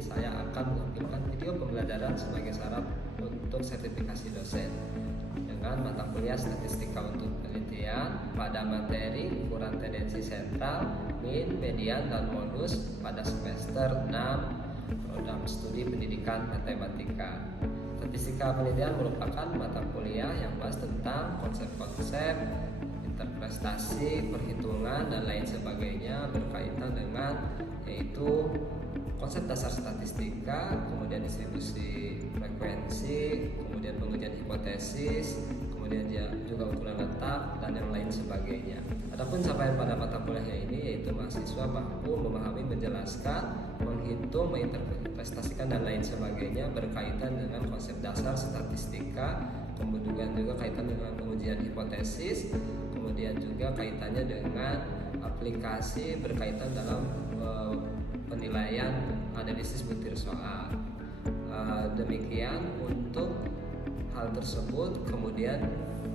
ini saya akan menampilkan video pembelajaran sebagai syarat untuk sertifikasi dosen dengan mata kuliah statistika untuk penelitian pada materi ukuran tendensi sentral, min, median, dan modus pada semester 6 program studi pendidikan matematika. Statistika penelitian merupakan mata kuliah yang bahas tentang konsep-konsep, interpretasi, perhitungan, dan lain sebagainya berkaitan dengan yaitu konsep dasar statistika, kemudian distribusi frekuensi, kemudian pengujian hipotesis, kemudian juga ukuran letak, dan yang lain sebagainya. Adapun capaian pada mata kuliah ini yaitu mahasiswa mampu memahami, menjelaskan, menghitung, menginterpretasikan, dan lain sebagainya berkaitan dengan konsep dasar statistika, kemudian juga kaitan dengan pengujian hipotesis, kemudian juga kaitannya dengan aplikasi berkaitan dalam penilaian analisis butir soal. Demikian untuk hal tersebut, kemudian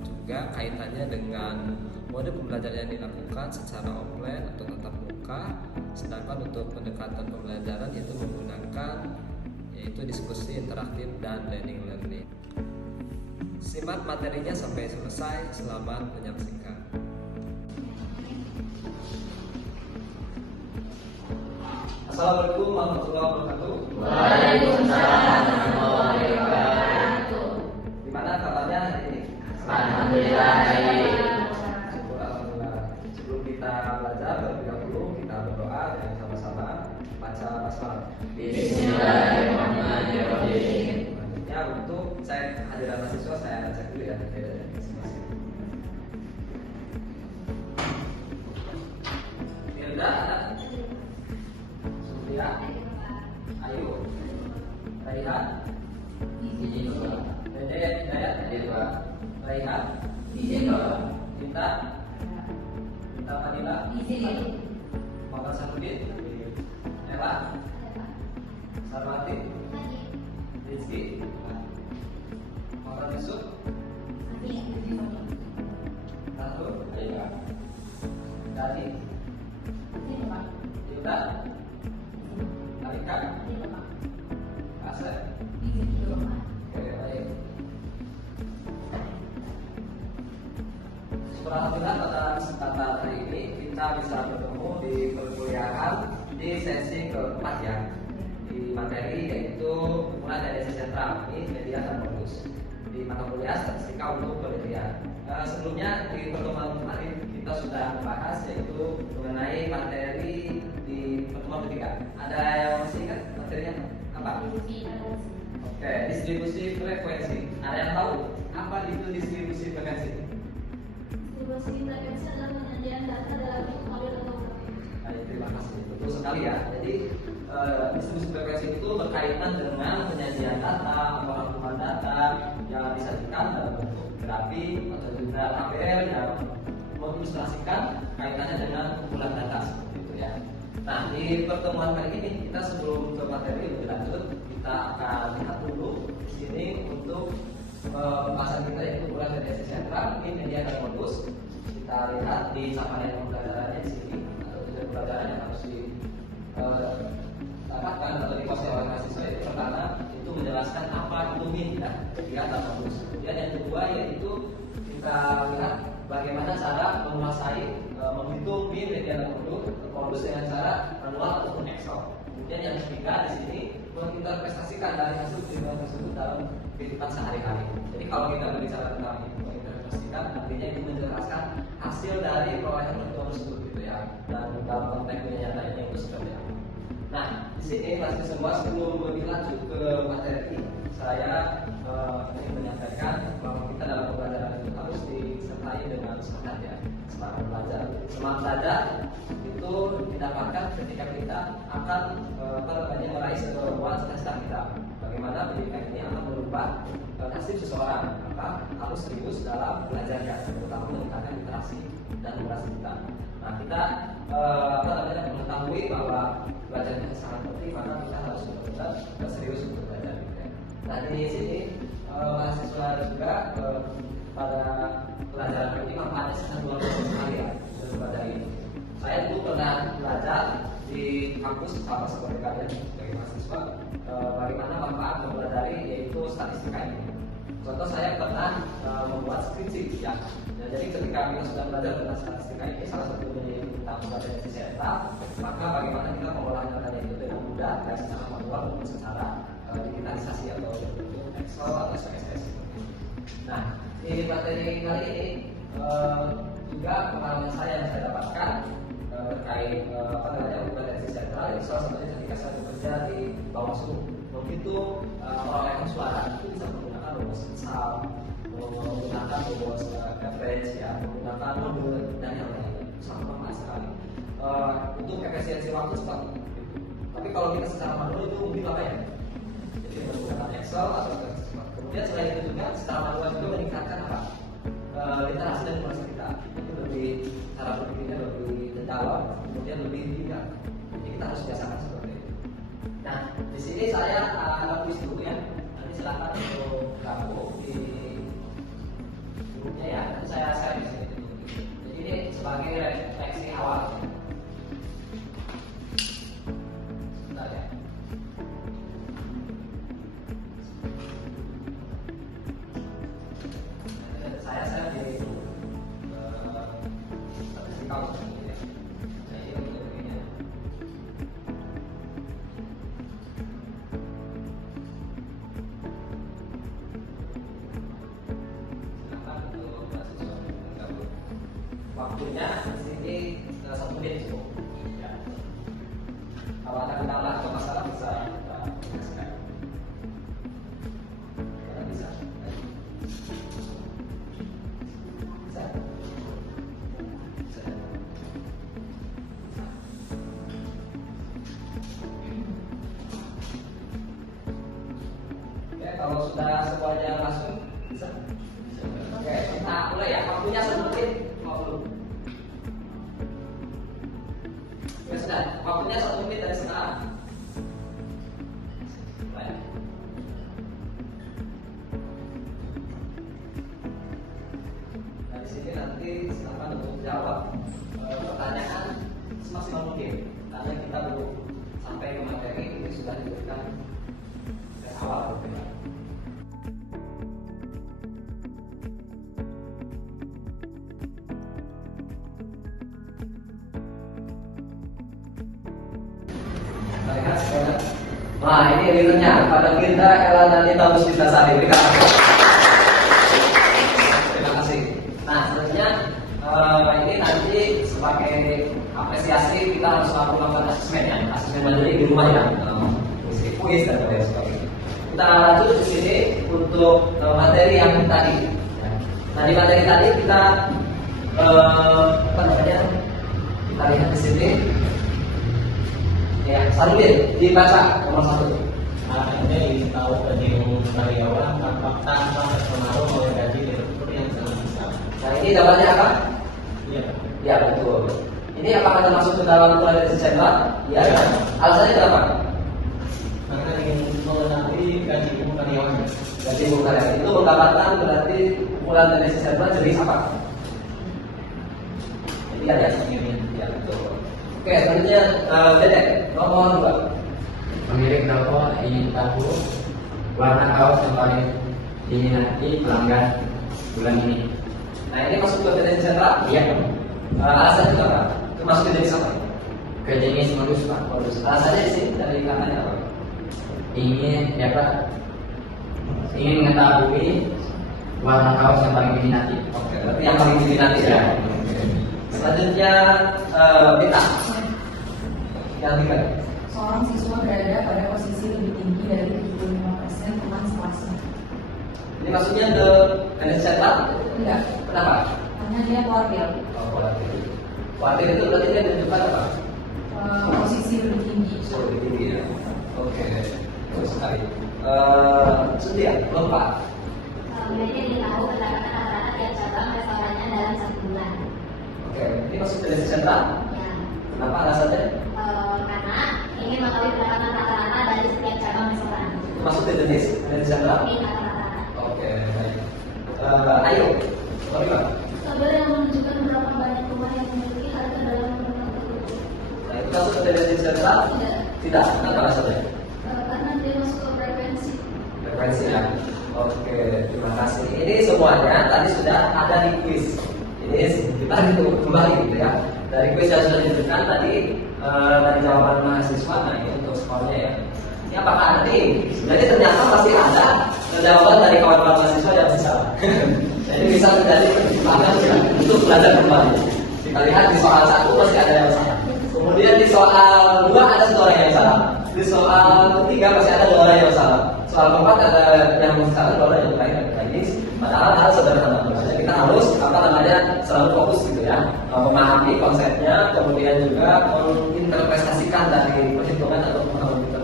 juga kaitannya dengan mode pembelajaran yang dilakukan secara offline atau tatap muka, sedangkan untuk pendekatan pembelajaran yaitu menggunakan diskusi interaktif dan learning. Simak materinya sampai selesai. Selamat menyaksikan. Assalamualaikum warahmatullahi wabarakatuh. Waalaikumsalam warahmatullahi wabarakatuh. Gimana kabarnya hari ini? Alhamdulillah baik. Syukur alhamdulillah. Sebelum kita belajar, terlebih dahulu kita berdoa dan sama-sama baca basmalah. Bismillahirrahmanirrahim. Selanjutnya untuk cek hadiran mahasiswa saya cek dulu ya. Firda ada? Sufia, Ayu, Raihan, Izin Bapak. Hidayat, Raihan, Izin Bapak. Cinta, Fadila, Izin. Muhammad Sarudin, Eva, Sarwati, Rizky, Muhammad Yusuf, Nahrul, Dani, Yuda, Alika, Asep. Oke, baik. Alhamdulillah pada kesempatan hari ini kita bisa bertemu di perkuliahan di sesi keempat ya, di materi yaitu mulai dari sesi sentral, ini media dan modus di mata kuliah statistika untuk penelitian. Sebelumnya di pertemuan kemarin kita sudah membahas yaitu mengenai materi di pertemuan ketiga. Ada yang masih ingat materinya apa? Oke, distribusi frekuensi. Ada yang tahu apa itu distribusi frekuensi? Distribusi frekuensi adalah penyajian data dalam bentuk model atau grafik. Baik, terima kasih. Betul sekali ya. Jadi distribusi frekuensi itu berkaitan dengan penyajian data atau rangkuman data yang disajikan dalam bentuk grafik atau juga tabel yang mengilustrasikan kaitannya dengan kumpulan data seperti itu ya. Nah, di pertemuan kali ini kita sebelum ke materi lebih lanjut, kita akan lihat dulu di sini untuk pembahasan kita yaitu mulai dari sesi sentral, ini media dan modus. Kita lihat di capaian pembelajarannya di sini atau tujuan pembelajaran yang harus didapatkan atau dikuasai oleh mahasiswa itu pertama itu menjelaskan apa itu min ya, media dan modus. Kemudian yang kedua yaitu kita lihat bagaimana cara menguasai menghitung min, media dan modus dengan cara manual ataupun Excel. Kemudian yang ketiga di sini menginterpretasikan dari hasil perhitungan tersebut dalam kehidupan sehari-hari. Jadi kalau kita berbicara tentang menginterpretasikan, artinya itu menjelaskan hasil dari perolehan perhitungan tersebut gitu ya. Dan dalam konteks nyatanya itu seperti apa. Nah, di sini masih semua sebelum lebih lanjut ke materi, saya ingin menyampaikan bahwa kita dalam pembelajaran itu harus disertai dengan semangat ya, semangat belajar. Semangat belajar itu didapatkan ketika kita akan meraih sebuah cita-cita kita. Bagaimana pendidikan ini akan merubah nasib seseorang, maka harus serius dalam belajarnya, terutama meningkatkan literasi dan literasi kita. Nah, kita mengetahui bahwa belajar itu sangat penting, maka kita harus benar-benar serius untuk belajar. Nah, di sini mahasiswa juga pada pelajaran ini manfaatnya sangat luar biasa sekali ya untuk belajar ini. Saya dulu pernah belajar di kampus sama seperti kalian sebagai mahasiswa. statistika ini. Contoh saya pernah membuat skripsi ya. Jadi ketika kita sudah belajar tentang statistika ini, salah satu dari kita kompetensi sentral, maka bagaimana kita mengolah datanya itu dengan mudah, dan secara manual maupun secara digitalisasi atau bentuk Excel atau SPSS. Nah, di materi kali ini juga pengalaman saya yang saya dapatkan terkait kompetensi sentral, yang salah satunya ketika saya bekerja di Bawaslu. Begitu perolehan suara itu bisa menggunakan rumus misal, menggunakan rumus average ya, menggunakan modul dan yang lainnya. Sangat mahal sekali. Untuk efisiensi waktu cepat. Tapi kalau kita secara manual itu mungkin lama ya. Jadi menggunakan Excel atau cepat. Kemudian selain itu juga secara manual juga meningkatkan apa? Literasi dan informasi kita. Itu lebih cara berpikirnya lebih mendalam, kemudian lebih bijak. Jadi kita harus biasakan seperti itu. Nah, di sini saya ada kuis dulu ya. Nanti silakan untuk kamu di grupnya ya. Nanti saya share di sini. Jadi ini sebagai refleksi awal. Sebentar ya. Saya di kamu ya. Jadi untuk ini ya. Waktunya di sini 1 menit cukup. Ya. Kalau ada kendala atau masalah bisa kita jelaskan. Kalau bisa. Bisa. Bisa. Oke, kalau sudah semuanya langsung bisa. Oke, kita mulai ya. Waktunya 1 menit. Ya sudah, waktunya 1 menit dari sekarang. Baik. Nah, di sini nanti silakan untuk jawab pertanyaan semaksimal mungkin. Karena kita belum sampai ke materi, ini sudah diberikan tes awal. Nah, ini leadernya pada kita Ella dan Nita Muslitasari. Terima kasih. Nah, selanjutnya ini nanti sebagai apresiasi kita harus melakukan asesmen ya, asesmen mandiri di rumah ya, isi kuis dan sebagainya. Kita lanjut di sini untuk materi yang tadi. Nah, di materi tadi kita apa namanya? Kita lihat di sini. Ya, Sarudin, dibaca nomor 1. Adanya ingin tahu gaji karyawan tanpa terpengaruh oleh gaji direktur yang sangat besar. Nah, ini jawabannya apa? Iya. Ya, betul. Ini apakah termasuk ke dalam kompetensi sentral? Ya. Alasannya kenapa? Karena ingin mengetahui gaji karyawan. Gaji karyawan itu mendapatkan berarti ukuran kompetensi sentral jenis apa? Jadi ada sendiri. Ya, betul. Oke, selanjutnya Dedek, nomor 2. Pemilik toko ingin tahu warna kaos yang paling diminati pelanggan bulan ini. Nah, ini masuk ke kompetensi sentral? Iya. Alasannya juga apa? Itu masuk ke jenis apa? Ke jenis modus Pak. Modus. Alasannya di sini dari katanya apa? Ingin mengetahui warna kaos yang paling diminati. Oke, berarti yang paling diminati ya. Selanjutnya kita yang tiga. Seorang siswa berada pada posisi lebih tinggi dari 75% teman sekelasnya. Ini maksudnya ke kompetensi sentral? Enggak, Kenapa? hanya dia kuartil. Oh, kuartil. Kuartil itu berarti dia menunjukkan apa? Posisi lebih tinggi. So, lebih tinggi ya. Oke, bagus sekali. Sudia, lupa. Biasanya ditahu pendapatan rata-rata tiap cabang restorannya dalam 1 bulan. Oke, ini masuk kompetensi sentral. Ya, Kenapa alasannya? karena ingin mengetahui pendapatan rata-rata dari setiap cabang restoran. Itu masuk ke jenis kompetensi sentral. Ini rata-rata. Oke, baik. Ayo, nomor 5. Tabel yang menunjukkan berapa banyak rumah yang memiliki harga dalam rumah tersebut. Nah, itu masuk ke kompetensi sentral? Tidak. Tidak. Kenapa alasannya? Karena dia masuk ke frekuensi. Frekuensi ya. semuanya tadi sudah ada di quiz. Ini kita hitung kembali gitu ya. Dari quiz yang sudah diberikan tadi dari jawaban mahasiswa, nah ini untuk skornya ya. Ini apakah ada nih? Jadi ternyata masih ada jawaban dari kawan-kawan mahasiswa yang bisa. Jadi bisa menjadi pertimbangan ya, untuk belajar kembali. Kita lihat di soal 1 masih ada yang salah. Kemudian di soal 2 ada 1 orang yang salah. Di soal 3 masih ada 2 orang yang salah. Soal 4 ada yang salah, 2 orang yang lain. Ini padahal hal sederhana. Kita harus selalu fokus gitu ya, memahami konsepnya, kemudian juga menginterpretasikan dari perhitungan atau pengalaman kita.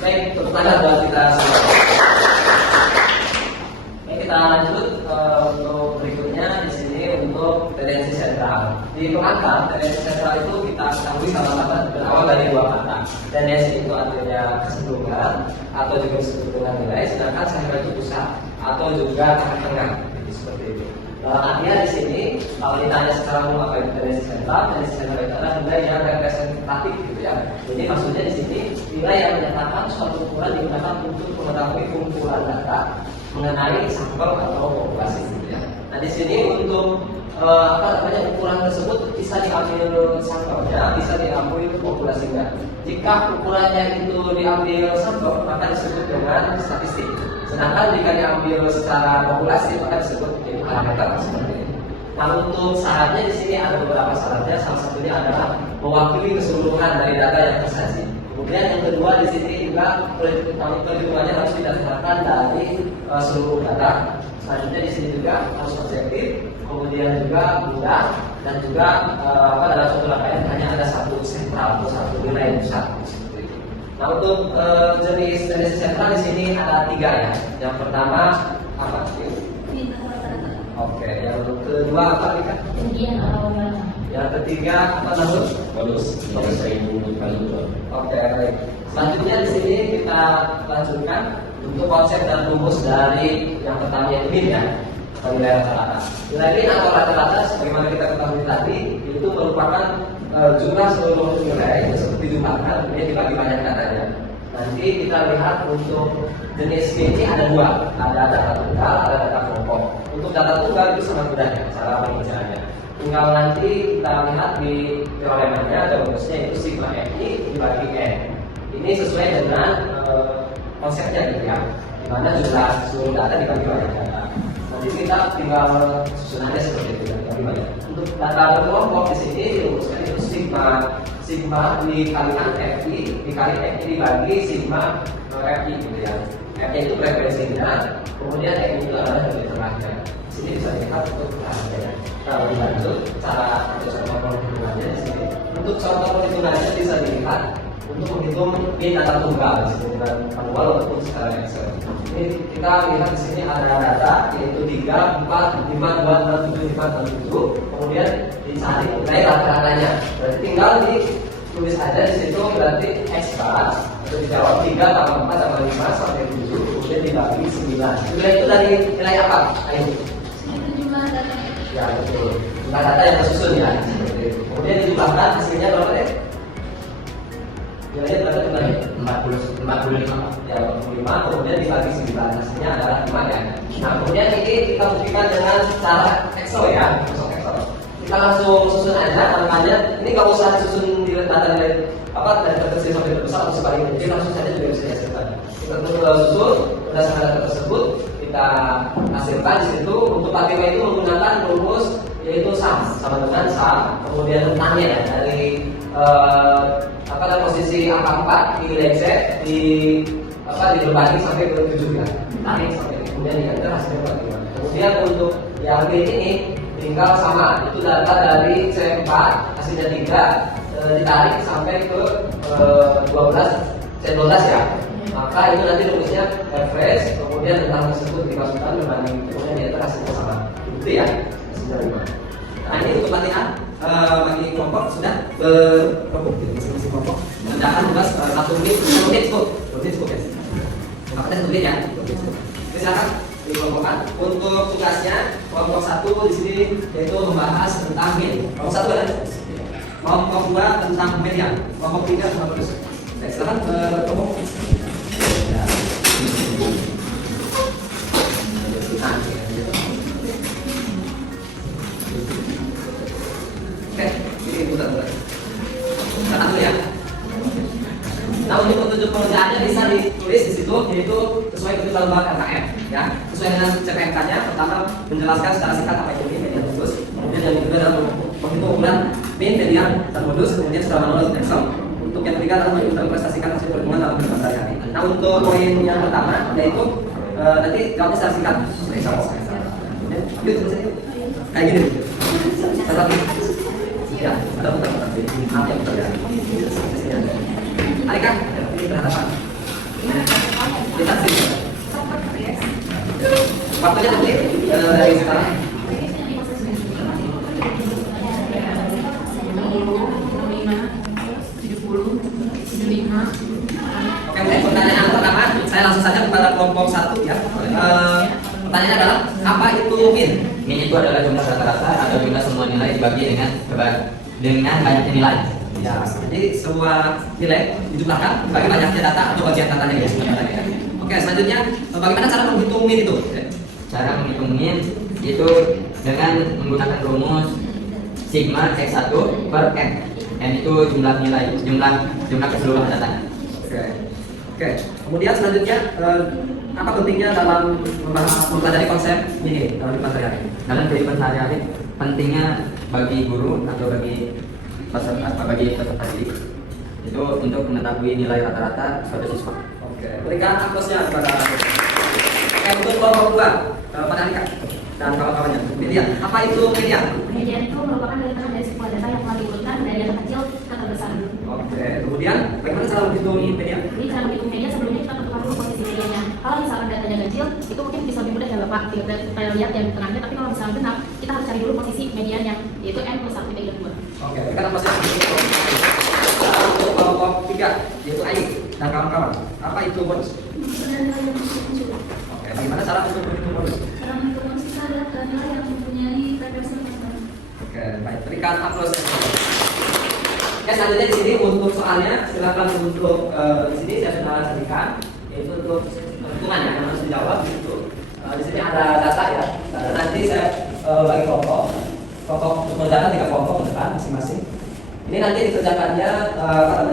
Baik, tepuk tangan buat kita semua. Baik, kita lanjut untuk berikutnya di sini untuk tendensi sentral. Di pengantar tendensi sentral itu kita ketahui sama-sama berawal dari 2 kata. Tendensi itu artinya kecenderungan atau juga disebut dengan nilai, sedangkan sentral itu pusat atau juga tengah-tengah, seperti itu. Artinya di sini kalau ditanya secara umum apa itu tendensi sentral itu adalah nilai yang representatif gitu ya. Jadi maksudnya di sini nilai yang menyatakan suatu ukuran digunakan untuk mengetahui kumpulan data mengenai sampel atau populasi gitu ya. Nah di sini untuk ukuran tersebut bisa diambil sampelnya, bisa diambil populasinya. Jika ukurannya itu diambil sampel maka disebut dengan statistik. Sedangkan jika diambil secara populasi maka disebut menjadi parameter seperti ini. Nah untuk syaratnya di sini ada beberapa syaratnya. Salah satunya adalah mewakili keseluruhan dari data yang tersaji. Kemudian yang kedua di sini juga perhitungannya harus didasarkan dari seluruh data. Selanjutnya di sini juga harus objektif, kemudian juga mudah dan juga dalam suatu rangkaian hanya ada satu sentral atau satu nilai pusat. Nah untuk jenis tendensi sentral di sini ada 3 ya. Yang pertama apa? Oke, yang kedua apa nih kan? Yang ketiga apa namanya? Bonus. Oke, baik. Selanjutnya di sini kita lanjutkan untuk konsep dan rumus dari yang pertama yaitu ya, nilai rata-rata. Nilai min atau rata-rata sebagaimana kita ketahui tadi itu merupakan jumlah seluruh nilai tersebut dijumlahkan kemudian dibagi banyak datanya. Nanti kita lihat untuk jenis ini ada 2, ada data tunggal, ada data kelompok. Untuk data tunggal itu sangat mudah ya cara pengerjaannya. Tinggal nanti kita lihat di teoremanya, rumusnya itu sigma fi dibagi n. Ini sesuai dengan konsepnya gitu ya, dimana jumlah seluruh data dibagi banyak data. Nanti kita tinggal susunannya seperti itu ya, dibagi banyak. Untuk data berkelompok di sini dirumuskan itu sigma dikalikan fi dikali fi dibagi sigma fi gitu ya. Fi itu frekuensinya, kemudian fi itu adalah nilai tengahnya. Di sini bisa dilihat untuk harganya. Kalau dilanjut cara contoh perhitungannya di sini. Untuk contoh perhitungannya bisa dilihat untuk menghitung min data tunggal dengan manual ataupun secara Excel. Ini kita lihat di sini ada data yaitu 3, 4, 5, 2, 6, 7, 5, 7. Kemudian dicari nilai rata-ratanya. Berarti tinggal ditulis aja di situ berarti x bar atau dijawab 3 tambah 4 tambah 5 sampai 7 kemudian dibagi 9. Nilai itu dari nilai apa? Ayo. Jumlah data. Ya betul. Jumlah data yang tersusun ya. Kemudian dijumlahkan hasilnya berapa deh? Nilainya berapa kembali? 45. Ya 45 kemudian dibagi 9 hasilnya adalah 5 ya. Nah kemudian ini kita buktikan dengan cara Excel ya. Excel. Kita langsung susun aja angkanya. Ini nggak usah disusun di data nilai dari terkecil sampai terbesar atau sebaliknya. Jadi langsung saja juga bisa dihasilkan. Kita susun berdasarkan data tersebut kita hasilkan di situ. Untuk Fatima itu menggunakan rumus yaitu sama dengan sum kemudian tentangnya ya, dari dalam posisi angka 4 nilai z diberbagi sampai ke 7 ya. Tarik sampai kemudian dikatakan hasilnya bagaimana. Kemudian untuk yang B ini tinggal sama, itu data dari C4 hasilnya 3 ditarik sampai ke 12 C12 ya. Maka itu nanti rumusnya refresh kemudian tentang tersebut dimasukkan berbanding kemudian dia hasilnya sama. Itu ya hasilnya 5. Nah ini untuk latihan bagi kelompok sudah berkelompok masing-masing kelompok mengerjakan tugas 1 menit cukup ya. Makanya 1 menit ya. Silakan dikelompokkan. Untuk tugasnya kelompok 1 di sini yaitu membahas tentang min. Kelompok 1 ada. Kelompok 2 tentang median. Kelompok 3 tentang terus. Silakan kelompok. Ya. untuk petunjuk pengerjaannya bisa ditulis di situ, yaitu sesuai ketentuan lembaga LKM, ya. Sesuai dengan CPMK-nya, pertama menjelaskan secara singkat apa itu median modus, kemudian yang kedua adalah menghitung ukuran mean, median, dan modus, kemudian secara manual dan Excel. Untuk yang ketiga adalah mengimplementasikan hasil perhitungan dalam kehidupan sehari-hari. Nah, untuk poin yang pertama yaitu nanti jawabnya secara singkat, Excel. Yuk, tulis yuk. Kayak gini. Tetapi, ya, ada putar-putar. Apa yang putar ya? Alika, ini berhadapan. Kita sih. Waktunya nanti dari sekarang. Oke, pertanyaan pertama, saya langsung saja kepada kelompok 1 ya. Pertanyaannya adalah apa itu min? Min itu adalah jumlah rata-rata atau jumlah semua nilai dibagi dengan banyaknya nilai. Ya, jadi semua nilai dijumlahkan bagi banyaknya data atau bagian datanya guys. Oke, selanjutnya bagaimana cara menghitung min itu? Cara menghitung min itu dengan menggunakan rumus sigma x1 per n. N itu jumlah nilai, jumlah keseluruhan datanya. Oke. Kemudian selanjutnya apa pentingnya dalam mempelajari konsep ini dalam kehidupan sehari-hari? Dalam kehidupan sehari-hari pentingnya bagi guru atau bagi peserta didik itu untuk mengetahui nilai rata-rata suatu siswa. Oke. Berikan aplausnya kepada. Oke, untuk kelompok 2 Pak Alika dan kawan-kawannya. Median. Apa itu median? Median itu merupakan dari tengah dari sebuah data yang telah diurutkan dari yang kecil ke terbesar. Oke. Kemudian bagaimana cara menghitung median? Jadi cara menghitung median sebelumnya kita tentukan dulu posisi mediannya. Kalau misalkan datanya kecil, itu mungkin bisa lebih mudah ya Bapak. Kita lihat yang di tengahnya, tapi kalau misalkan genap, kita harus cari dulu posisi mediannya, yaitu n plus 1 dibagi 2. Oke. Berikan aplausnya. Untuk kelompok 3 yaitu Ayu dan kawan-kawan. Apa itu bonus? Oke. Bagaimana cara untuk menghitung bonus? Cara menghitung bonus kita adalah nilai yang mempunyai frekuensi masing-masing. Oke, baik. Berikan aplaus. Ya, selanjutnya di sini untuk soalnya silakan untuk di sini saya sudah sajikan yaitu untuk hitungannya yang harus dijawab itu. Di sini ada data ya. Nanti saya bagi kelompok untuk mengerjakan 3 kelompok ke depan masing-masing. Ini nanti dikerjakannya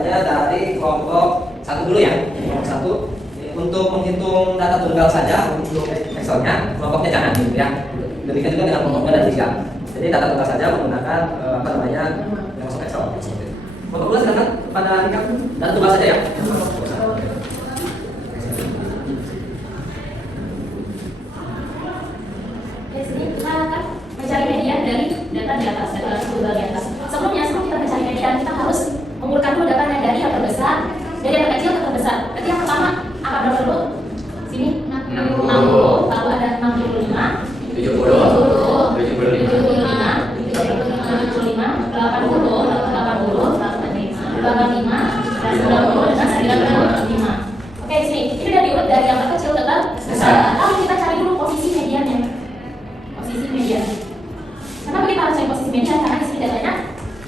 dari kelompok 1 dulu ya. Kelompok 1 untuk menghitung data tunggal saja untuk Excelnya, kelompoknya jangan gitu ya. Demikian juga dengan kelompok 2 dan 3. Jadi data tunggal saja menggunakan yang masuk Excel. Kelompok 2 silakan kepada Nika data tunggal saja ya. Di sini kita akan mencari median dari data di atas, data tunggal di atas. Sebelum kita mencari median, kita harus mengurutkan dulu datanya dari yang terbesar, dari yang terkecil ke terbesar. Berarti yang pertama apa berapa dulu? Sini 60, lalu ada 65, 70, 85. Oke, sini. Ini udah diurut dari yang terkecil ke terbesar. Lalu kita cari dulu posisi mediannya. Posisi median. Kenapa kita harus cari posisi median? Karena di sini datanya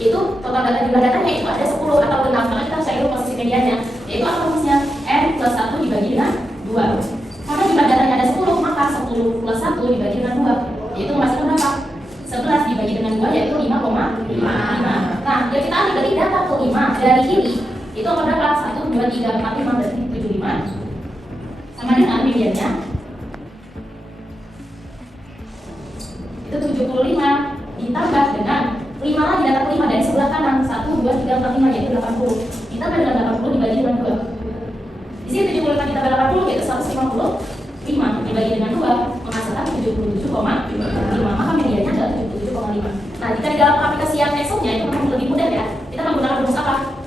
itu total data jumlah datanya itu ada 10 atau 6. Maka kita harus cari dulu posisi mediannya. Yaitu apa rumusnya? N plus 1 dibagi dengan 2. Karena jumlah datanya ada 10, maka 10 plus 1 dibagi dengan 2. Yaitu menghasilkan berapa? 11 dibagi dengan 2 yaitu 5,5. Nah, yang kita ambil dari data kelima dari kiri itu apa berapa? 1, 2, 3, 4, 5 berarti 75 sama dengan mediannya itu 75 ditambah dengan 5 lagi data kelima dari sebelah kanan 1, 2, 3, 4, 5 yaitu 80 ditambah dengan 80 dibagi dengan 2. Di sini 75 ditambah 80 yaitu 155 dibagi dengan 2 menghasilkan 77,5. Maka mediannya adalah 77,5. Nah, jika di dalam aplikasi yang Excel-nya itu memang lebih mudah ya. Kita menggunakan rumus apa?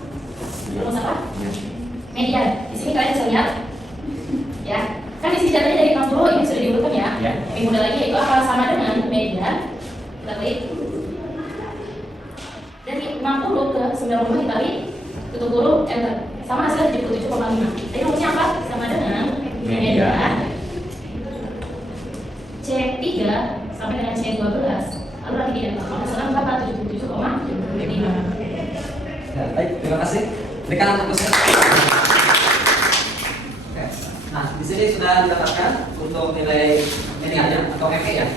Rumus apa? Median. Di sini kalian bisa lihat. Ya. Kan di sini datanya dari 60 ini sudah diurutkan ya. Lebih mudah lagi yaitu apa sama dengan median. Kita klik. Dari 60 ke 90 dikali tutup huruf enter. Sama hasilnya 77,5. Jadi rumusnya apa? Sama dengan median C3 sampai dengan C12 lalu lagi di atas menghasilkan berapa? 77,5. Ya, baik, terima kasih. Berikan aplausnya. Oke. Nah, di sini sudah ditetapkan untuk nilai mediannya atau ME ya.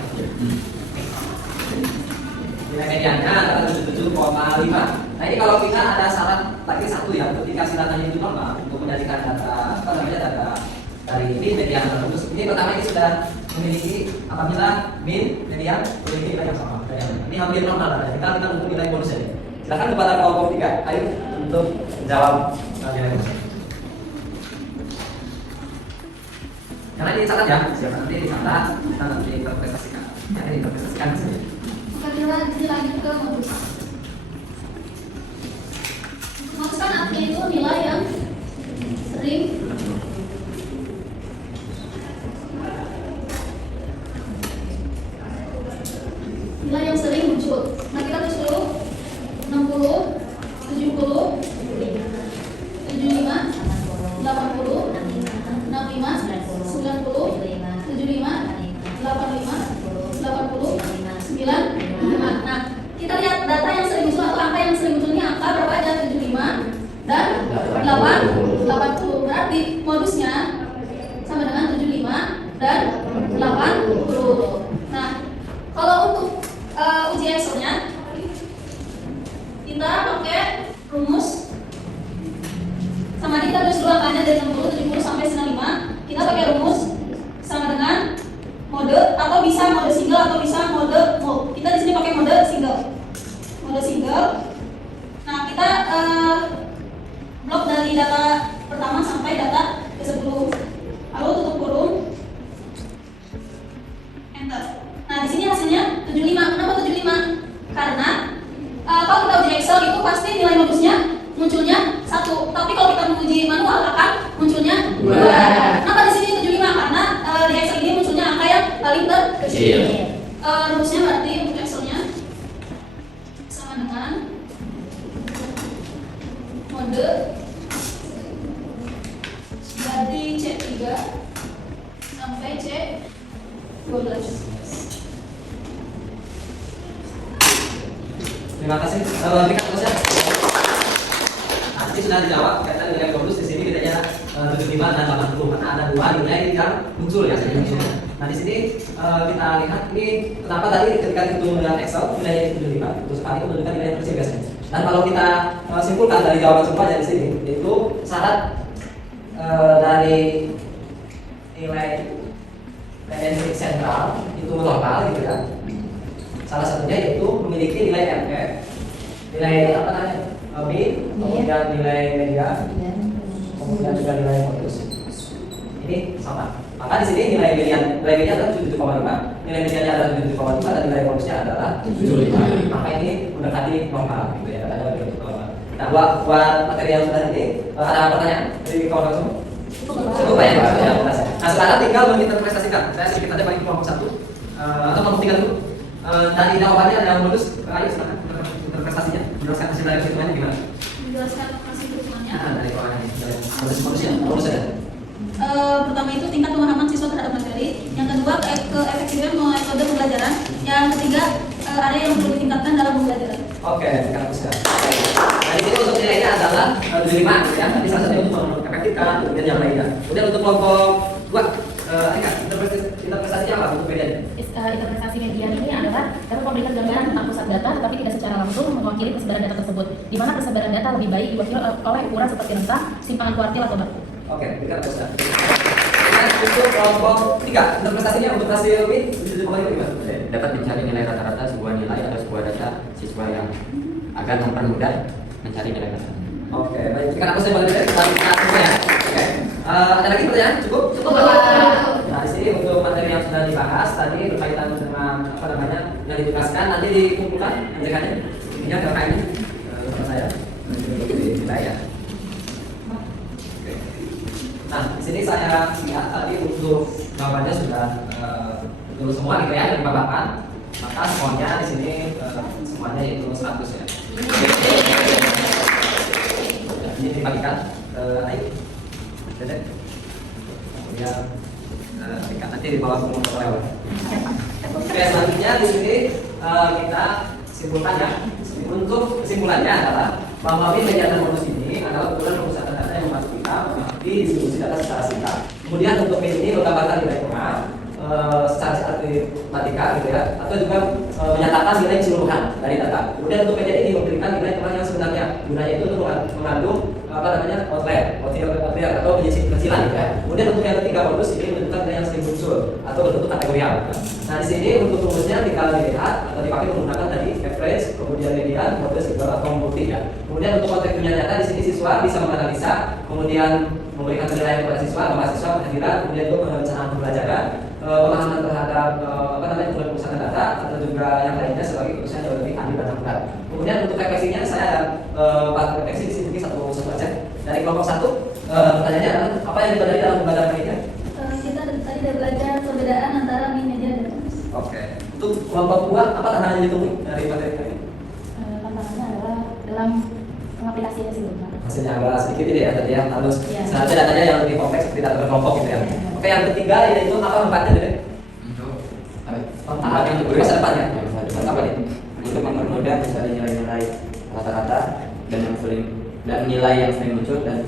Nilai mediannya adalah 77,5. Nah, ini kalau kita ada syarat lagi satu ya, ketika silatannya itu normal untuk menyajikan data data dari min, median dan rumus. Ini pertama ini sudah memiliki apabila min, median memiliki nilai yang sama. Ini hampir normal data. Kita untuk nilai bonus ini. Silakan kepada kelompok 3, ayo untuk menjawab nilai bonus. Karena ini dicatat ya, siapa nanti dicatat, kita nanti interpretasikan. Nanti interpretasikan saja. Apabila dilanjut ke modus. Modus kan artinya itu nilai yang sering muncul. Nah, kita tulis dulu 60, 70, 75, 80, 65, 90, 75, 85, 80, 95. Nah, kita lihat data yang sering muncul atau angka yang sering muncul ini angka berapa aja? 75 dan 80. Berarti modusnya sama dengan 75 dan 80. Nah, kalau untuk uji Excel-nya kita pakai rumus sama ini, kita tulis dulu angkanya dari 60, 70 sampai 95. Kita pakai rumus sama dengan mode, atau bisa mode single atau bisa mode mode. Kita di sini pakai mode single. Mode single. Nah, kita blok dari data pertama sampai data ke-10. Lalu tutup kurung. Enter. Nah, di sini hasilnya 75. Kenapa 75? Karena kalau kita uji Excel itu pasti nilai modusnya munculnya 1. Tapi kalau kita menguji manual akan munculnya 2. Kenapa di sini 75? Karena di Excel ini munculnya angka yang paling terkecil. Rumusnya berarti untuk Excel-nya sama dengan mode dari C3 sampai C12. Terima kasih. Berikan terusnya. Nanti sudah dijawab. Kaitan nilai bonus di sini bedanya 75 dan 80 karena ada dua nilai yang muncul ya. Nah di sini kita lihat ini kenapa tadi ketika itu dengan Excel nilai 75 terus kali itu menunjukkan nilai yang kecil biasanya. Dan kalau kita simpulkan dari jawaban semuanya di sini yaitu syarat dari nilai tendensi sentral itu total gitu ya. Salah satunya yaitu memiliki nilai MF, nilai apa namanya, min, kemudian nilai media, kemudian juga nilai modus. Ini sama. Maka di sini nilai media adalah 77,5, nilai medianya adalah 77,5 dan nilai modusnya adalah 75. Maka ini mendekati normal, gitu ya. Nah, buat materi yang sudah ini, ada pertanyaan dari kawan-kawan semua? Cukup ya. Nah, sekarang tinggal menginterpretasikan. Saya sedikit aja bagi kelompok 1 atau kelompok 3 dulu. Dari jawabannya ada modus, ayo silakan interpretasinya. Jelaskan hasil dari perhitungannya gimana? Menjelaskan hasil perhitungannya. Dari kawannya, modusnya, modus saja. Pertama itu tingkat pemahaman siswa terhadap materi. Yang kedua keefektifan metode pembelajaran. Yang ketiga area yang perlu ditingkatkan dalam pembelajaran. Oke, kita hapuskan. Nah, di sini untuk nilainya adalah 75 ya. Tadi salah satunya untuk mengefektifkan, kemudian yang lainnya. Kemudian untuk kelompok 2 interpretasinya apa untuk medianya? Interpretasi median ini adalah dapat memberikan gambaran tentang pusat data tetapi tidak secara langsung mewakili persebaran data tersebut, di mana persebaran data lebih baik diwakili oleh ukuran seperti rentang, simpangan kuartil atau barcode. Oke, kita hapuskan. Kemudian untuk kelompok 3 interpretasinya untuk hasil min gimana? Dapat mencari nilai rata-rata sebuah nilai atau sebuah data siswa yang agar mempermudah mencari nilai rata. Oke, baik. Kita hapus boleh dari ya. Oke. Ada lagi pertanyaan? Cukup? Cukup. Nah, di sini untuk materi yang sudah dibahas tadi berkaitan dengan apa namanya yang ditugaskan nanti dikumpulkan ajakannya. Ini ke ini sama saya. Ya. Nah, di sini saya lihat tadi untuk jawabannya sudah betul semua gitu ya dari bapak. Maka semuanya di sini semuanya itu 100 ya. Ini dibagikan ke Aik. Kemudian nanti di bawah semua lewat. Oke, selanjutnya di sini kita simpulkan ya. Untuk kesimpulannya adalah bahwa media dan modus ini adalah ukuran pemusatan data yang membantu kita mengerti distribusi data secara singkat. Kemudian untuk ini menggambarkan nilai tengah secara matematika gitu ya, atau juga menyatakan nilai keseluruhan dari data. Kemudian untuk media ini memberikan nilai tengah yang sebenarnya gunanya itu untuk mengandung apa namanya outlier material atau kecilan gitu ya. Kemudian untuk yang ketiga modus ini menentukan nilai yang sering muncul atau berbentuk kategorial. Nah di sini untuk rumusnya tinggal dilihat atau dipakai menggunakan tadi average, kemudian median, modus equal atau multi ya. Kemudian untuk konteks dunia nyata di sini siswa bisa menganalisa, kemudian memberikan penilaian kepada siswa atau mahasiswa kehadiran, kemudian juga perencanaan pembelajaran, pemahaman terhadap pengurusan data atau juga yang lainnya sebagai keputusan yang lebih adil dan akurat. Kemudian untuk refleksinya saya ada 4 refleksi di sini mungkin satu aja. Dari kelompok 1 pertanyaannya adalah apa yang dipelajari dalam pembelajaran media? Kita tadi udah belajar perbedaan antara media dan hoax. Oke. Untuk kelompok 2 apa tantangan yang ditemui dari materi ini? Tantangannya adalah dalam pengaplikasiannya sih Bapak. Hasilnya agak sedikit ini ya tadi ya, harus Iya. seharusnya datanya yang lebih kompleks seperti data berkelompok gitu ya. Oke, yang ketiga yaitu apa manfaatnya deh? Untuk Manfaatnya untuk masa depan ya. Apa nih? untuk mempermudah mencari nilai-nilai rata-rata dan nilai yang sering muncul dan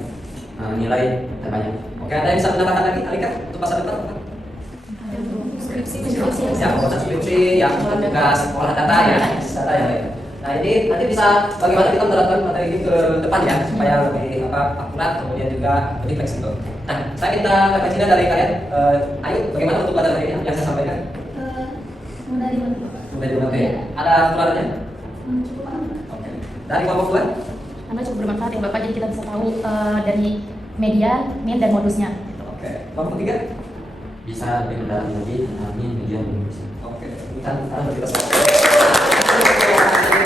nilai terbanyak. Oke, ada yang bisa menambahkan lagi Alika untuk masa depan? Skripsi Ya, pembuatan skripsi, ya, tugas olah data ya, data yang lain. Nah ini nanti bisa bagaimana kita menerapkan materi ini ke depan ya supaya lebih akurat, kemudian juga lebih fleksibel. Nah, saya minta refleksinya dari kalian. Ayo, bagaimana untuk materi ini yang saya sampaikan? mudah dimengerti. Sudah dimengerti ya? Ada kekurangannya? Cukup paham. Oke. Dari kelompok 2? Karena cukup bermanfaat ya Bapak, jadi kita bisa tahu dari media, min dan modusnya. Oke. Kelompok 3? Bisa lebih mendalam lagi tentang media dan modus. Oke. Kita kita selesai.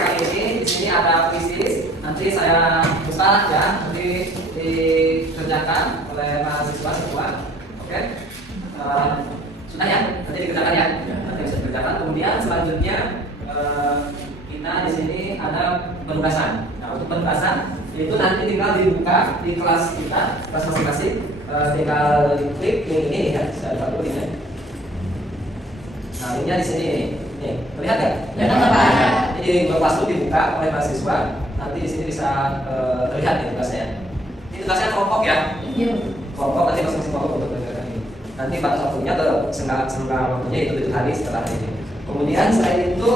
Kali ini di sini ada kuis. Nanti saya buka ya, nanti dikerjakan oleh mahasiswa semua. Oke. Sudah ya, nanti dikerjakan ya. Nanti bisa dikerjakan. Kemudian selanjutnya kita di sini ada penugasan. Nah, untuk penugasan itu nanti tinggal dibuka di kelas kita, kelas masing-masing. Tinggal diklik link ini ya, saya satu linknya. Nah, linknya di sini nih, terlihat ya? Ya, Pak. Jadi kelas itu dibuka oleh mahasiswa. Nanti di sini bisa terlihat nih tugasnya. Ini tugasnya kelompok ya. Iya. Kelompok nanti masing-masing kelompok untuk mengerjakan ini. Nanti batas waktunya atau senggang waktunya itu 7 hari setelah ini. Kemudian selain itu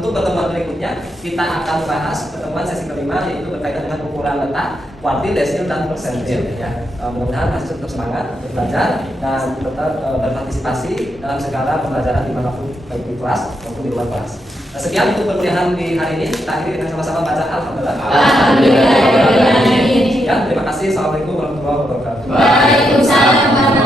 untuk pertemuan berikutnya kita akan bahas pertemuan sesi kelima yaitu berkaitan dengan ukuran letak, kuartil, desil, dan persentil. Ya. Mudah-mudahan mahasiswa tetap semangat untuk belajar dan tetap berpartisipasi dalam segala pembelajaran dimanapun baik di kelas maupun di luar kelas. Sekian untuk perkuliahan di hari ini. Kita akhiri dengan sama-sama baca alhamdulillah. Alhamdulillah. Ya, terima kasih. Assalamualaikum warahmatullahi wabarakatuh. Waalaikumsalam.